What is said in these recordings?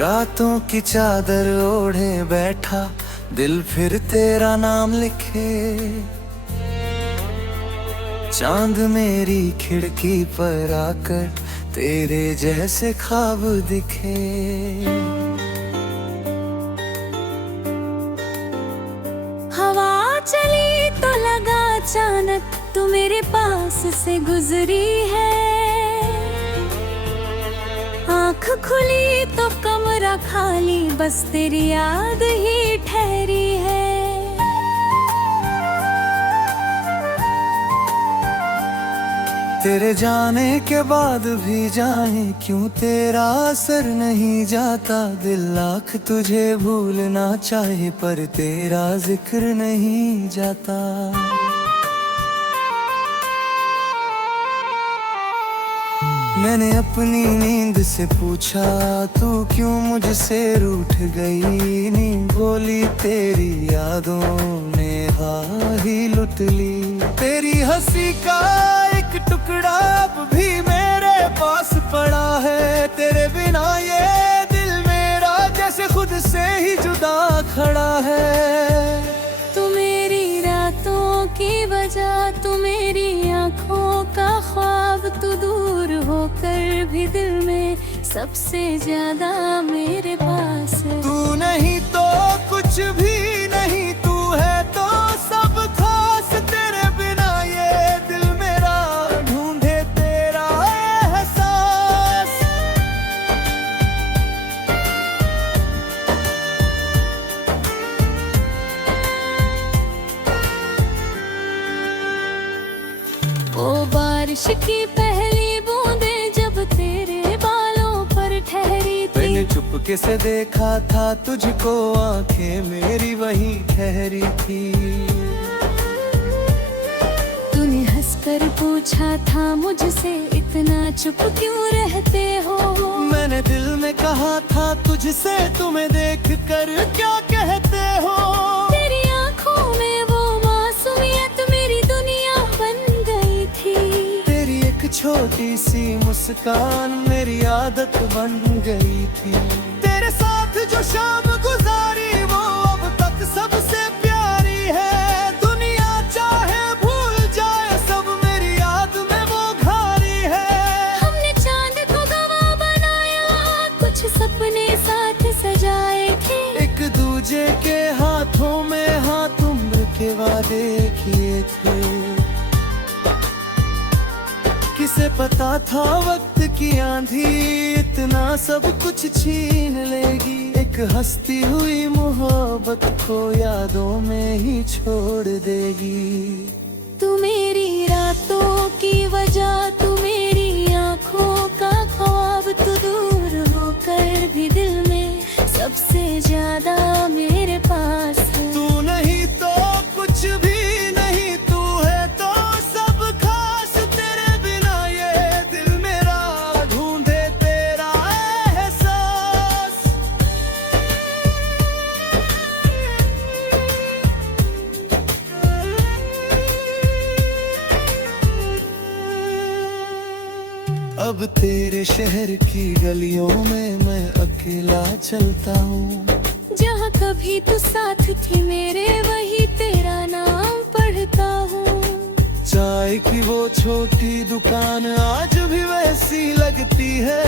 रातों की चादर ओढ़े बैठा दिल फिर तेरा नाम लिखे। चांद मेरी खिड़की पर आकर तेरे जैसे ख्वाब दिखे। हवा चली तो लगा अचानक तू मेरे पास से गुजरी है। आँख खुली तो कमरा खाली, बस तेरी याद ही ठहरी है। तेरे जाने के बाद भी जाने क्यों तेरा असर नहीं जाता। दिल लाख तुझे भूलना चाहे पर तेरा जिक्र नहीं जाता। मैंने अपनी नींद से पूछा तू क्यों मुझसे रूठ गई। नींद बोली तेरी यादों ने ही लुट ली। तेरी हंसी का एक टुकड़ा अब भी मेरे पास पड़ा है। तेरे बिना ये दिल मेरा जैसे खुद से ही जुदा खड़ा है। तू मेरी रातों की वजह, तू मेरी आँखों का ख्वाब, तू दूर होकर भी दिल में सबसे ज्यादा मेरे पास है। तू नहीं तो कुछ भी नहीं, तू है तो सब खास। तेरे बिना ये दिल मेरा ढूंढे तेरा एहसास। ओ बारिश की पहली बूंदें जब तेरे बालों पर ठहरी थी। मैंने चुपके से देखा था तुझको, आंखें मेरी वहीं ठहरी थी। तूने हंसकर पूछा था मुझसे इतना चुप क्यों रहते हो। मैंने दिल में कहा था तुझसे, तुम्हें देख कर क्या कहते हो। तेरी आँखों में वो मासूमियत मेरी दुनिया बन गई थी। तेरी एक छोटी सी मुस्कान मेरी आदत बन गई थी। तेरे साथ जो शाम गुजारी वो अब तक सबसे प्यारी है। दुनिया चाहे भूल जाए सब मेरी याद में वो घारी है। हमने चांद को गवाह बनाया, कुछ सपने साथ सजाए थे। एक दूजे के हाथों में हाथ उम्र के वादे किए थे। किसे पता था वक्त की आंधी इतना सब कुछ छीन लेगी। एक हंसती हुई मोहब्बत को यादों में ही छोड़ देगी। तू मेरी रातों की वजह, तू मेरी आँखों का ख्वाब, तू दूर होकर भी दिल में सबसे ज्यादा मेरे पास है। तू नहीं तो कुछ भी नहीं, तू है तो सब खास। तेरे बिना ये दिल मेरा ढूंढे तेरा एहसास। अब तेरे शहर की गलियों में मैं अकेला चलता हूँ। जहाँ कभी तू साथ थी मेरे, वही तेरा नाम पढ़ता हूँ। चाय की वो छोटी दुकान आज भी वैसी लगती है।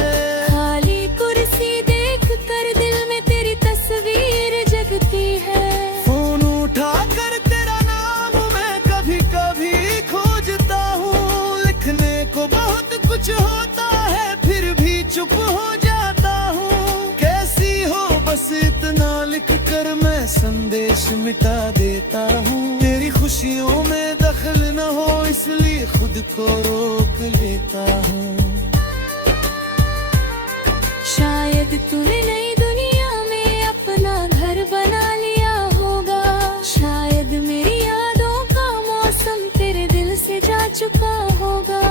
खाली कुर्सी देख कर दिल में तेरी तस्वीर जगती है। फोन उठा कर तेरा नाम मैं कभी कभी खोजता हूँ। लिखने को बहुत कुछ होता है फिर भी चुप हो जाता हूँ। कैसी हो बस इतना लिख कर मैं संदेश मिटा देता हूँ। तेरी खुशियों में दखल न हो इसलिए खुद को रोक लेता हूँ। शायद तूने नई दुनिया में अपना घर बना लिया होगा। शायद मेरी यादों का मौसम तेरे दिल से जा चुका होगा।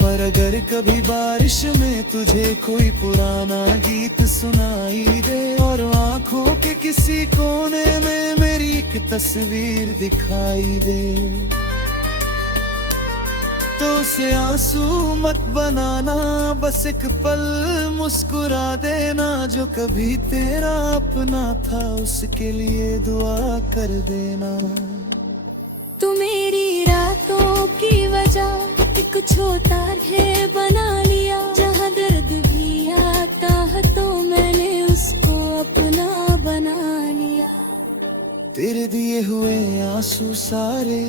पर अगर कभी बारिश में तुझे कोई पुराना गीत सुनाई दे और आँखों के किसी कोने में मेरी एक तस्वीर दिखाई दे, बातों से आंसू मत बनाना, बस एक पल मुस्कुरा देना। जो कभी तेरा अपना था उसके लिए दुआ कर देना। तू मेरी रातों की वजह एक छोटा ढेर बना लिया। जहाँ दर्द भी आता है तो मैंने उसको अपना बना लिया। तेरे दिए हुए आंसू सारे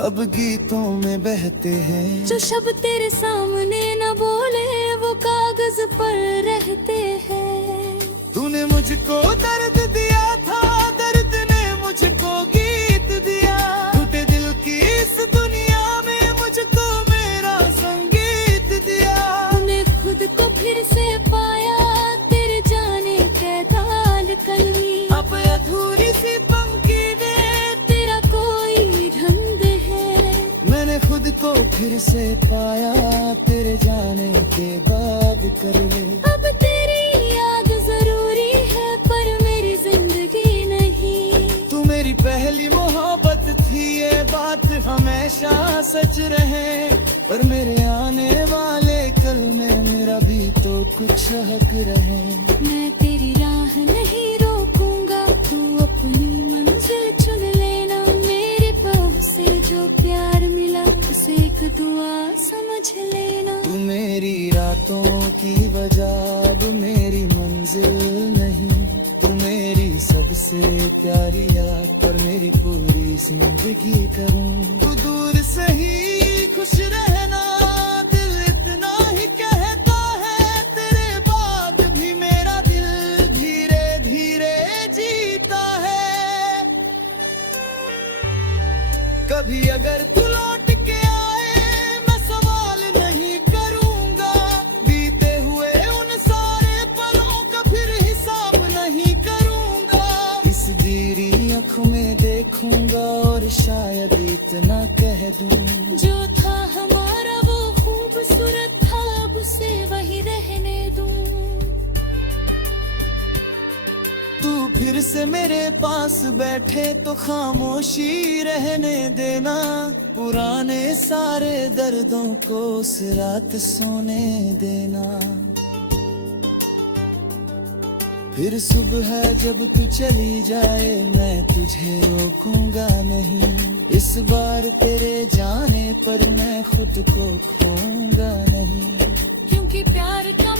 अब गीतों में बहते हैं। जो शब्द तेरे सामने न बोले वो कागज पर रहते हैं। तूने मुझको दर्द दिया था, दर्द ने मुझको गीत दिया। टूटे दिल की इस दुनिया में मुझको मेरा संगीत दिया। तूने खुद को फिर से पाया, तेरे जाने कैदान कलमी। अब अधूरी सी पंक्ति दे, तेरा कोई ढंग है। मैंने खुद को फिर से पाया, तेरे जाने के बाद कर ले। अब तेरी याद जरूरी है पर मेरी जिंदगी नहीं। तू मेरी पहली मोहब्बत थी, ये बात हमेशा सच रहे। पर मेरे आने वाले कल में मेरा भी तो कुछ हक रहे। मैं तेरी राह नहीं रोकूंगा, तू अपनी मंजिल चुन लेना। मेरे पाँव से जो प्यार मिला उसे एक दुआ समझ लेना। तू मेरी रातों की वजह, अब मेरी मंजिल नहीं। तू मेरी सबसे प्यारी याद, पर मेरी पूरी जिंदगी करूं। तू दूर से ही खुश रहना, दिल इतना ही कहता है। तेरे बाद भी मेरा दिल धीरे धीरे जीता है। कभी अगर तू लौट के आए, मैं सवाल नहीं करूंगा। बीते हुए उन सारे पलों का फिर हिसाब नहीं करूंगा। इस गिरी आँखों में देखूंगा और शायद इतना कह दूं। जो था हमारा वो खूबसूरत था, अब उसे वही रहने दूं। तू फिर से मेरे पास बैठे तो खामोशी रहने देना। पुराने सारे दर्दों को उस रात सोने देना। फिर सुबह जब तू चली जाए मैं तुझे रोकूंगा नहीं। इस बार तेरे जाने पर मैं खुद को खोऊंगा नहीं। क्योंकि प्यार का